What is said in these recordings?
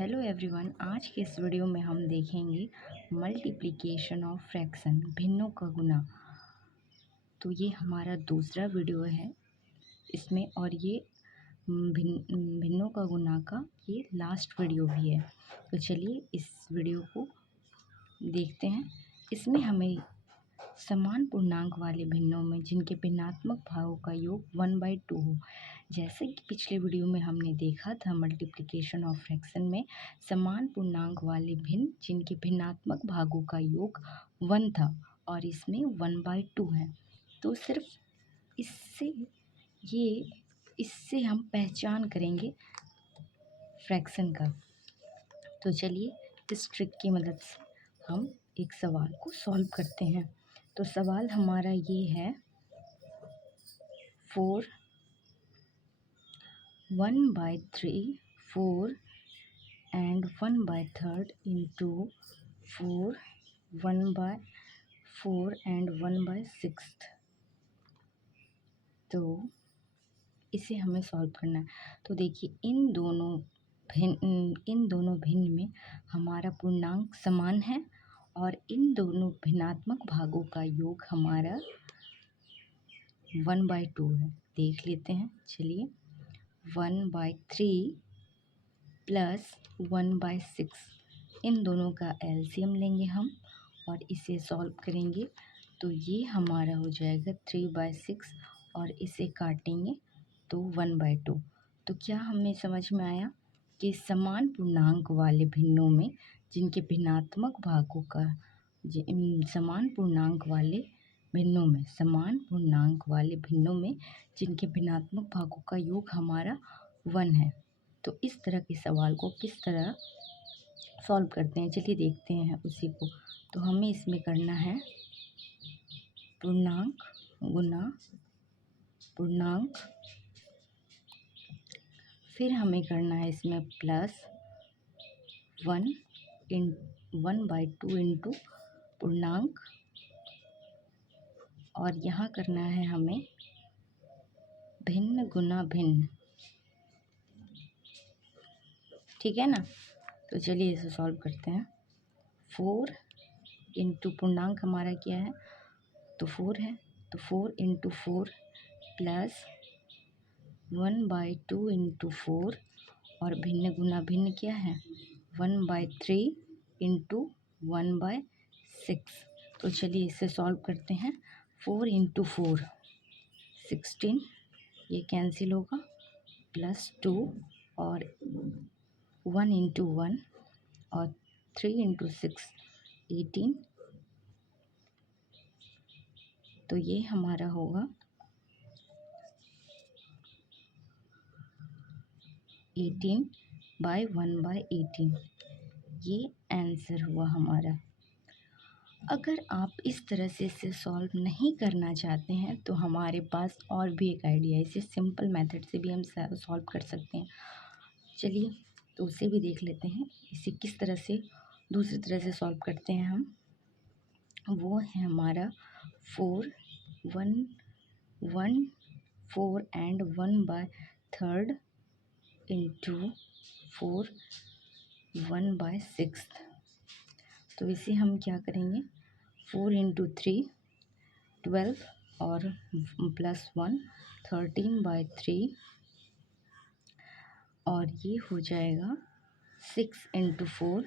Hello everyone, आज के इस वीडियो में हम देखेंगे मल्टीप्लिकेशन ऑफ फ्रैक्शन, भिन्नों का गुना। तो ये हमारा दूसरा वीडियो है इसमें, और ये भिन्नों का गुना का ये लास्ट वीडियो भी है। तो चलिए इस वीडियो को देखते हैं। इसमें हमें समान पूर्णांक वाले भिन्नों में जिनके भिन्नात्मक भागों का योग 1/2 हो, जैसे कि पिछले वीडियो में हमने देखा था मल्टीप्लिकेशन ऑफ फ्रैक्शन में समान पूर्णांक वाले भिन्न जिनके भिन्नात्मक भागों का योग 1 था, और इसमें 1/2 है। तो सिर्फ इससे इससे हम पहचान करेंगे फ्रैक्शन का। तो चलिए इस ट्रिक की मदद से हम एक सवाल को सॉल्व करते हैं। तो सवाल हमारा ये है 4 1/3 4 and 1/3 into 4 1/4 and 1/6। तो इसे हमें सॉल्व करना है। तो देखिए इन दोनों भिन्न में हमारा पूर्णांक समान है, और इन दोनों भिन्नात्मक भागों का योग हमारा 1/2 है। देख लेते हैं, चलिए 1/3 प्लस 1/6, इन दोनों का एलसीएम लेंगे हम और इसे सॉल्व करेंगे। तो ये हमारा हो जाएगा 3/6, और इसे काटेंगे तो 1/2। तो क्या हमें समझ में आया कि समान पूर्णांक वाले भिन्नों में जिनके भिन्नात्मक भागों का समान पूर्णांक वाले भिन्नों में जिनके भिन्नात्मक भागों का योग हमारा 1 है। तो इस तरह के सवाल को किस तरह सॉल्व करते हैं, चलिए देखते हैं उसी को। तो हमें इसमें करना है पूर्णांक गुना पूर्णांक, फिर हमें करना है इसमें प्लस 1/2 इंटू पूर्णांक, और यहाँ करना है हमें भिन्न गुना भिन्न। ठीक है ना। तो चलिए इसे सॉल्व करते हैं। 4 इंटू पूर्णांक हमारा क्या है, तो 4 है, तो 4 इंटू 4 प्लस 1/2 इंटू 4, और भिन्न गुना भिन्न क्या है 1/3 इंटू 1/6। तो चलिए इसे सॉल्व करते हैं। 4 इंटू 4 16, ये कैंसिल होगा, प्लस 2 और 1 इंटू 1 और 3 इंटू 6 18। तो ये हमारा होगा 18/1/18। ये आंसर हुआ हमारा। अगर आप इस तरह से इसे सॉल्व नहीं करना चाहते हैं तो हमारे पास और भी एक आइडिया है, इसे सिंपल मेथड से भी हम सॉल्व कर सकते हैं। चलिए तो उसे भी देख लेते हैं, इसे किस तरह से दूसरी तरह से सॉल्व करते हैं हम। वो है हमारा 4 1 1 4 एंड 1/3 इंटू 4 1/6। तो इसे हम क्या करेंगे, 4 इंटू 3 12, और प्लस 1 13/3, और ये हो जाएगा 6 इंटू 4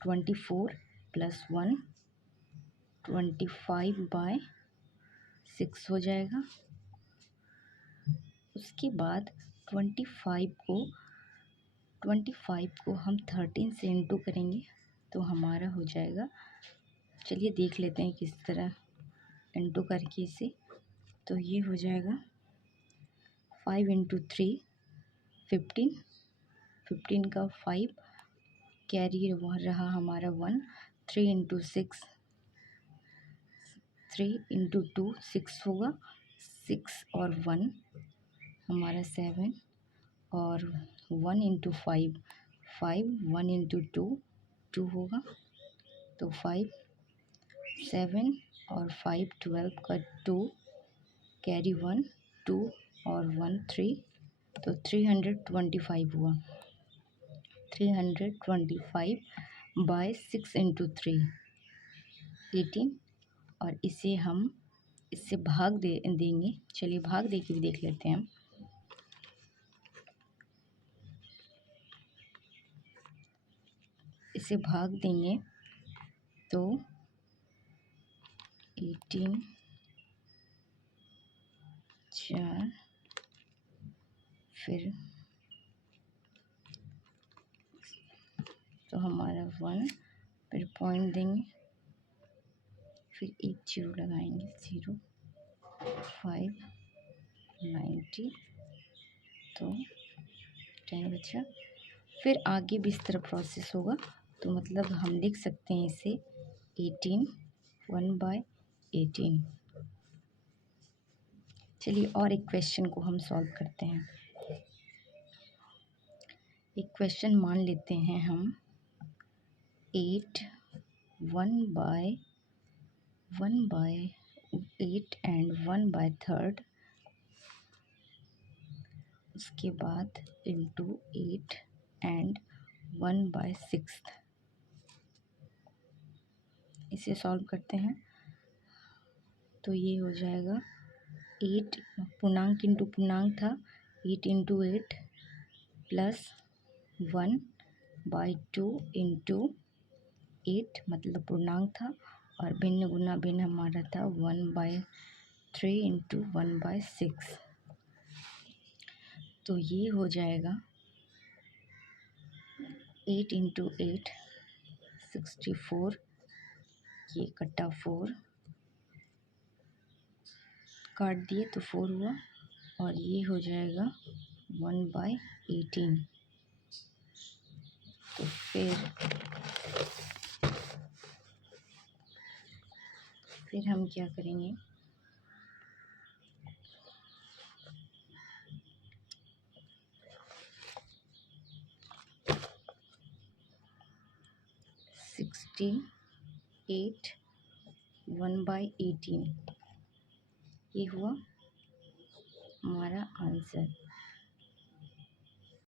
24 प्लस 1 25/6 हो जाएगा। उसके बाद 25 को हम 13 से इंटू करेंगे तो हमारा हो जाएगा, चलिए देख लेते हैं किस तरह इंटू करके इसे। तो ये हो जाएगा 5 इंटू 3 15, 15 का 5 कैरी रहा हमारा 1, 3 इंटू 6 3 इंटू 2 6 होगा, 6 और 1 हमारा 7, और 1 इंटू 5 5, 1 इंटू 2 2 होगा, तो 5 7 और 5 12 का 2 कैरी 1 2 और 1 3, तो 325 हुआ। 325 बाय 6 इंटू 3 18, और इसे हम इससे भाग देंगे। चलिए भाग दे के भी देख लेते हैं हम। इसे भाग देंगे तो 18 4, फिर तो हमारा 1, फिर पॉइंट देंगे, फिर एक जीरो लगाएंगे, 0 5 90, तो 10 बचा। फिर आगे भी इस तरह प्रोसेस होगा, तो मतलब हम लिख सकते हैं इसे 18 1/18। चलिए और एक क्वेश्चन को हम सॉल्व करते हैं। एक क्वेश्चन मान लेते हैं हम 8 1/8 एंड 1/3, उसके बाद इंटू 8 एंड 1/6। इसे सॉल्व करते हैं तो ये हो जाएगा 8 पूर्णांक इंटू पूर्णांक था, 8 इंटू 8 प्लस 1/2 इंटू 8 मतलब पूर्णांक था, और भिन्न गुना भिन्न हमारा था 1/3 इंटू 1/6। तो ये हो जाएगा 8 इंटू 8 64, ये कट्टा 4 काट दिए तो 4 हुआ, और ये हो जाएगा 1/18। तो फिर हम क्या करेंगे, सिक्सटी 8 1/18, ये हुआ हमारा आंसर।